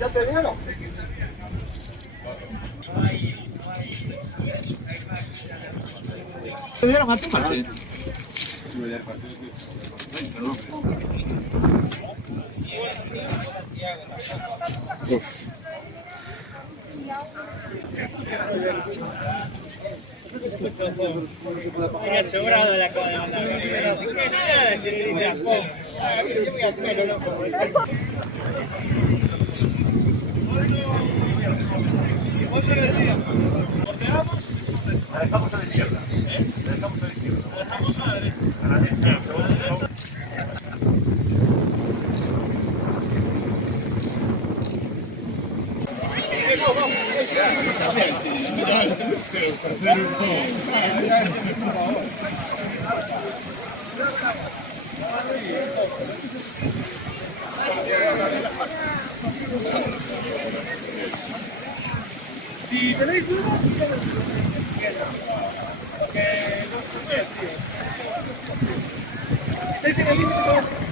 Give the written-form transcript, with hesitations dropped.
¿Ya terminaron? ¿Se dieron a tu parte? Había sobrado la cosa de mandar. ¿Qué nada? Se le dice a poco. Yo voy al pelo, loco. ¿Ordenamos? La dejamos a la izquierda. La dejamos a la izquierda. La dejamos a la derecha. A la derecha. Si tenéis dudas, estáis en el límite.